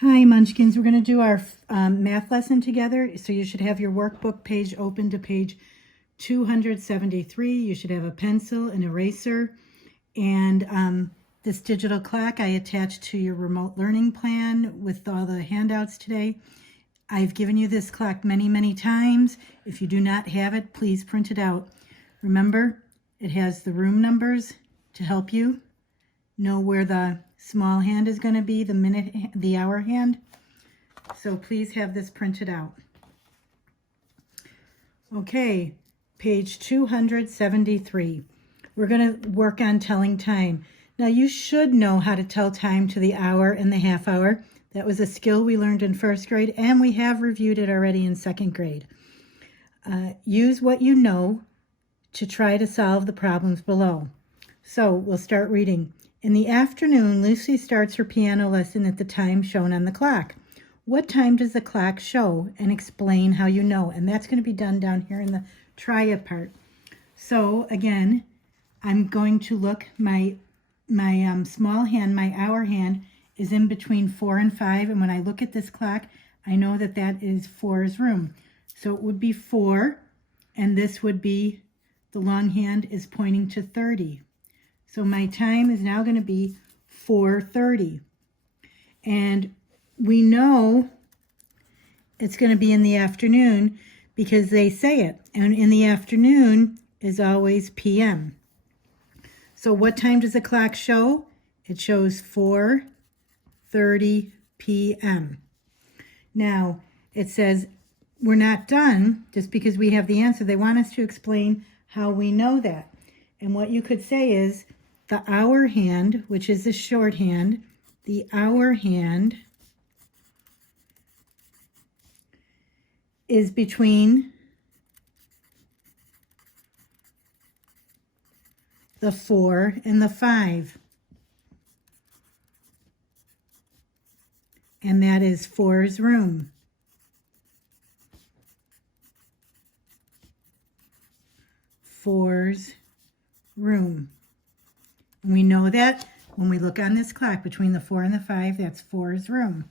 Hi Munchkins, we're going to do our math lesson together. So you should have your workbook page open to page 273. You should have a pencil, an eraser, and this digital clock I attached to your remote learning plan with all the handouts today. I've given you this clock many, many times. If you do not have it, please print it out. Remember, it has the room numbers to help you know where the small hand is going to be, the minute, the hour hand. So please have this printed out. Okay, page 273. We're going to work on telling time. Now you should know how to tell time to the hour and the half hour. That was a skill we learned in first grade, and we have reviewed it already in second grade. Use what you know to try to solve the problems below. So we'll start reading. In the afternoon, Lucy starts her piano lesson at the time shown on the clock. What time does the clock show? And explain how you know. And that's going to be done down here in the try it part. So again, I'm going to look, my small hand, my hour hand, is in between 4 and 5. And when I look at this clock, I know that that is 4's room. So it would be 4, and this would be, the long hand is pointing to 30. So my time is now going to be 4:30. And we know it's going to be in the afternoon because they say it. And in the afternoon is always p.m. So what time does the clock show? It shows 4:30 p.m. Now, it says we're not done just because we have the answer. They want us to explain how we know that. And what you could say is, the hour hand, which is the shorthand, the hour hand is between the 4 and the 5. And that is 4's room. 4's room. And we know that when we look on this clock between the 4 and the 5, that's 4's room.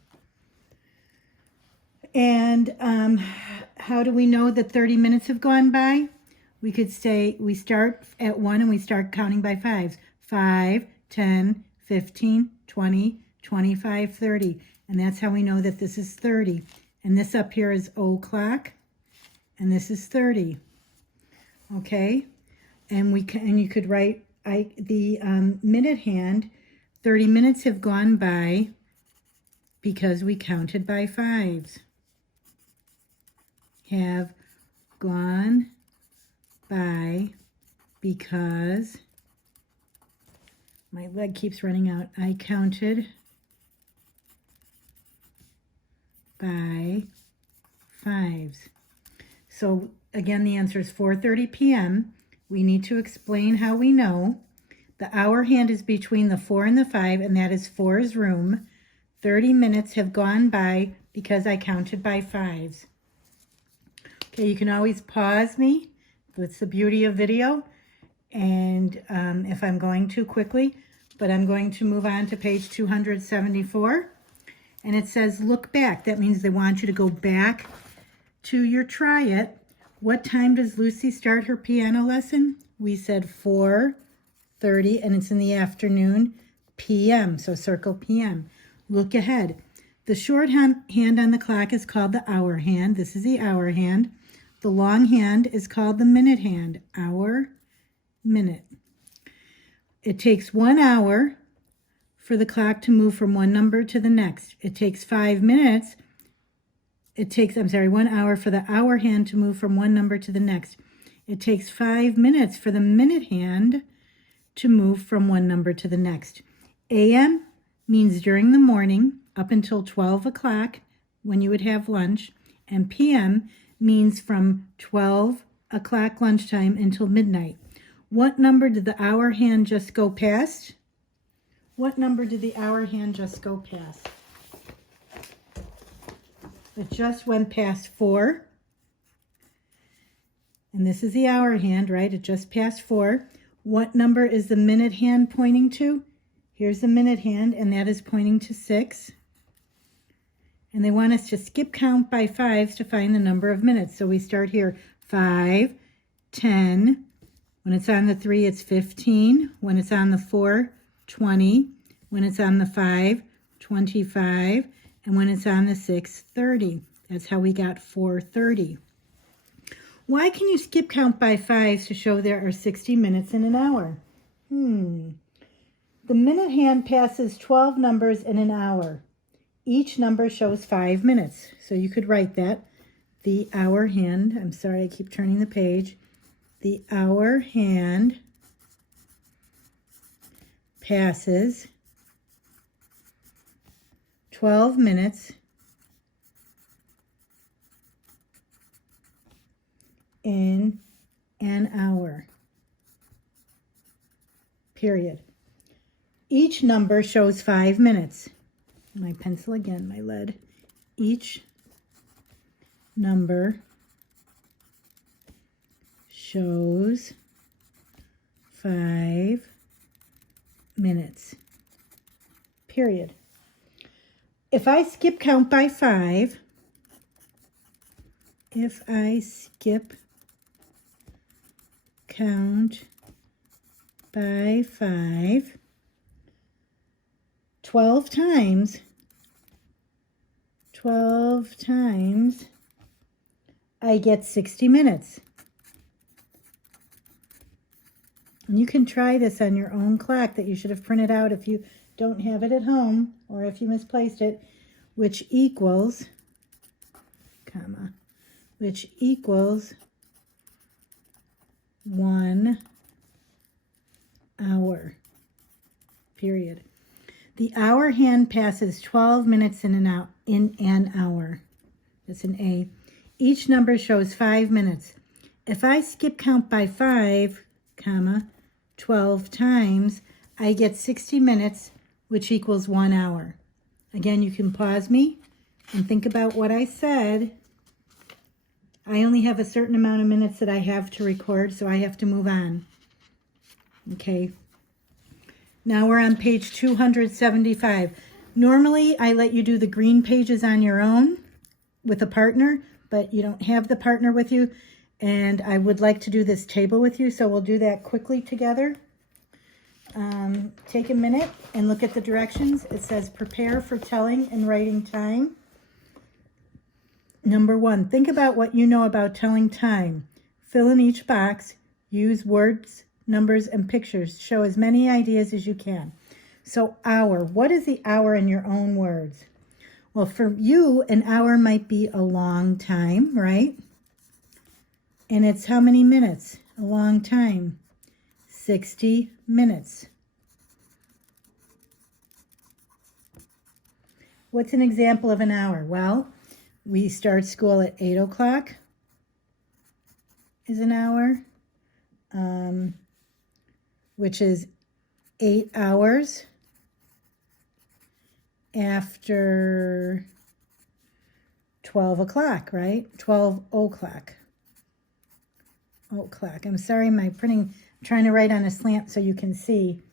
And how do we know that 30 minutes have gone by? We could say we start at 1 and we start counting by 5s. 5, 10, 15, 20, 25, 30. And that's how we know that this is 30. And this up here is o'clock, and this is 30. Okay? And you could write the minute hand, 30 minutes have gone by because we counted by 5s. Have gone by because my leg keeps running out. I counted by 5s. So again, the answer is 4:30 p.m. We need to explain how we know. The hour hand is between the 4 and the 5, and that is 4's room. 30 minutes have gone by because I counted by 5s. Okay, you can always pause me. That's the beauty of video. And if I'm going too quickly, but I'm going to move on to page 274. And it says, look back. That means they want you to go back to your try it. What time does Lucy start her piano lesson? We said 4:30, and it's in the afternoon, p.m. So circle p.m. Look ahead. The short hand on the clock is called the hour hand. This is the hour hand. The long hand is called the minute hand. Hour, minute. It takes 1 hour for the clock to move from one number to the next. It takes 5 minutes. It takes, 1 hour for the hour hand to move from one number to the next. It takes 5 minutes for the minute hand to move from one number to the next. AM means during the morning up until 12 o'clock when you would have lunch. And PM means from 12 o'clock lunchtime until midnight. What number did the hour hand just go past? What number did the hour hand just go past? It just went past 4. And this is the hour hand, right? It just passed 4. What number is the minute hand pointing to? Here's the minute hand, and that is pointing to 6. And they want us to skip count by fives to find the number of minutes. So we start here, 5, 10. When it's on the 3, it's 15. When it's on the 4, 20. When it's on the 5, 25. And when it's on the 6, 30. That's how we got 4:30. Why can you skip count by fives to show there are 60 minutes in an hour? The minute hand passes 12 numbers in an hour. Each number shows 5 minutes. So you could write that. The hour hand, I'm sorry, I keep turning the page. The hour hand passes 12 minutes in an hour. Period. Each number shows 5 minutes. My pencil again, my lead. Each number shows 5 minutes. Period. If I skip count by 5, if I skip count by 5, 12 times, I get 60 minutes. And you can try this on your own clock that you should have printed out if you don't have it at home or if you misplaced it, which equals 1 hour, period. The hour hand passes 12 minutes in an hour. That's an A. Each number shows 5 minutes. If I skip count by 5, 12 times, I get 60 minutes, which equals 1 hour. Again, you can pause me and think about what I said. I only have a certain amount of minutes that I have to record, so I have to move on. Okay. Now we're on page 275. Normally, I let you do the green pages on your own with a partner, but you don't have the partner with you, and I would like to do this table with you, so we'll do that quickly together. Take a minute and look at the directions. It says prepare for telling and writing time. Number 1, think about what you know about telling time. Fill in each box. Use words, numbers, and pictures. Show as many ideas as you can. So hour. What is the hour in your own words? Well, for you, an hour might be a long time, right? And it's how many minutes? A long time. 60 minutes. What's an example of an hour? Well, we start school at 8 o'clock is an hour, which is 8 hours after 12 o'clock, right? 12 o'clock. I'm sorry, my printing, I'm trying to write on a slant so you can see.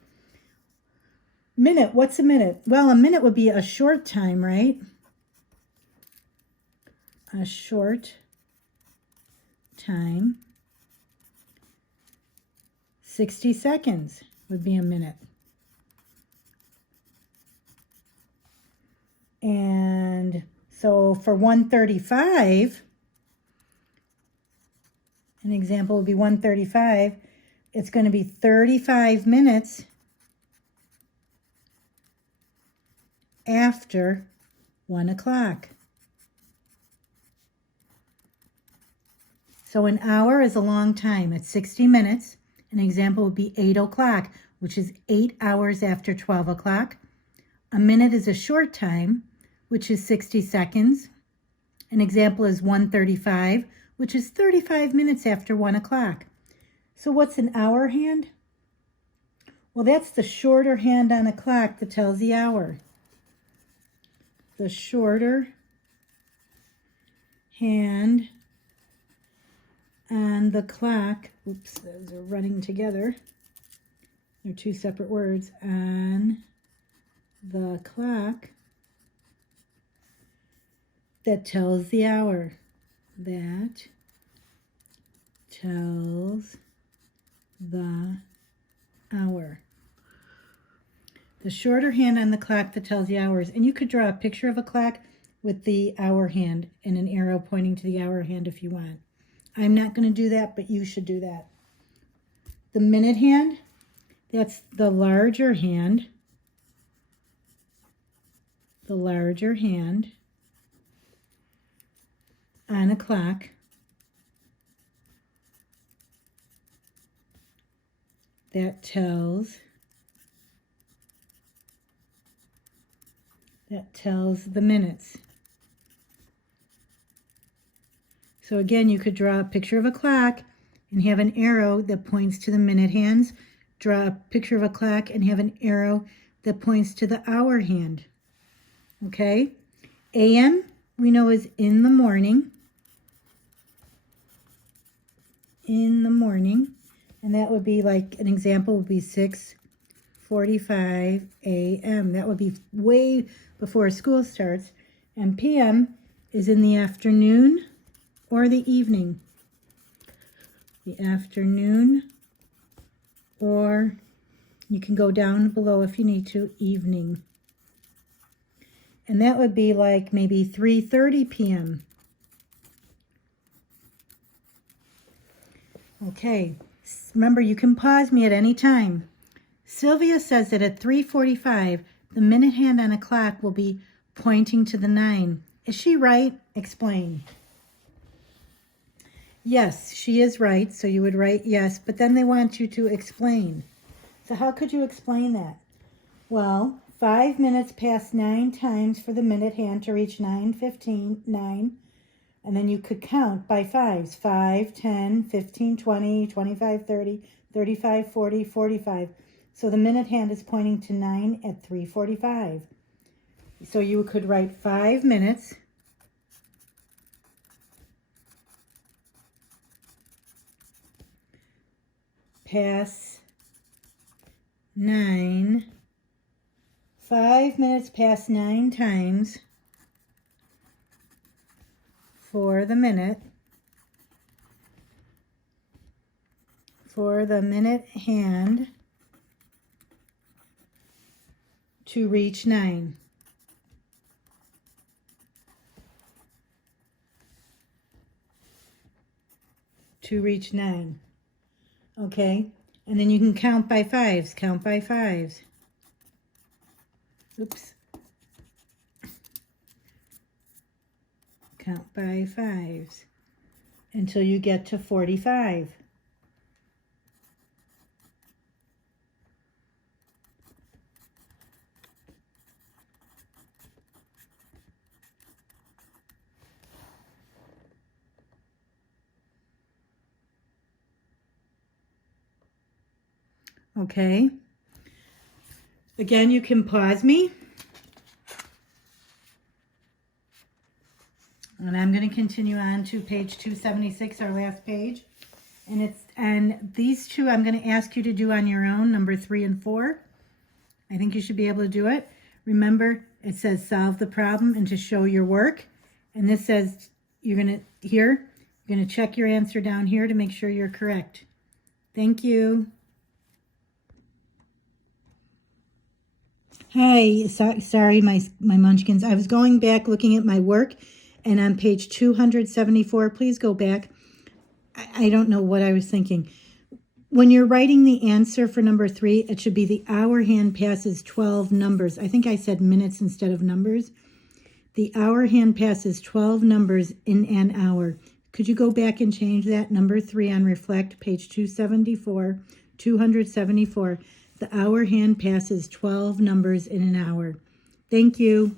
Minute, what's a minute? Well, a minute would be a short time, right? A short time. 60 seconds would be a minute. And so for 1:35, an example would be 1:35. It's going to be 35 minutes after 1 o'clock. So an hour is a long time. It's 60 minutes. An example would be 8 o'clock, which is 8 hours after 12 o'clock. A minute is a short time, which is 60 seconds. An example is 1:35, which is 35 minutes after 1 o'clock. So what's an hour hand? Well, that's the shorter hand on a clock that tells the hour. The shorter hand on the clock, oops, those are running together. They're two separate words. On the clock that tells the hour. That tells the hour. The shorter hand on the clock that tells the hours. And you could draw a picture of a clock with the hour hand and an arrow pointing to the hour hand if you want. I'm not going to do that, but you should do that. The minute hand, that's the larger hand. The larger hand on a clock. That tells the minutes. So again, you could draw a picture of a clock and have an arrow that points to the minute hands. Draw a picture of a clock and have an arrow that points to the hour hand. Okay? AM, we know, is in the morning. In the morning. And that would be like, an example would be 6:45 a.m. That would be way before school starts. And PM is in the afternoon or the evening. The afternoon, or you can go down below if you need to, evening. And that would be like maybe 3:30 p.m. Okay, remember, you can pause me at any time. Sylvia says that at 3:45, the minute hand on a clock will be pointing to the 9. Is she right? Explain. Yes, she is right, so you would write yes, but then they want you to explain. So how could you explain that? Well, 5 minutes past 9 times for the minute hand to reach 9:15, 9. And then you could count by fives. 5, 10, 15, 20, 25, 30, 35, 40, 45. So the minute hand is pointing to 9 at 3:45. So you could write 5 minutes past 9. 5 minutes past 9 times for the minute hand to reach 9. To reach 9. Okay, and then you can count by fives. Count by fives. Oops. Count by fives until you get to 45. Okay. Again, you can pause me. And I'm going to continue on to page 276, our last page. And these two I'm going to ask you to do on your own, number 3 and 4. I think you should be able to do it. Remember, it says solve the problem and to show your work. And this says you're going to check your answer down here to make sure you're correct. Thank you. Hi, sorry, my munchkins. I was going back looking at my work, and on page 274, please go back. I don't know what I was thinking. When you're writing the answer for number 3, it should be the hour hand passes 12 numbers. I think I said minutes instead of numbers. The hour hand passes 12 numbers in an hour. Could you go back and change that? Number 3 on Reflect, page 274. The hour hand passes 12 numbers in an hour. Thank you.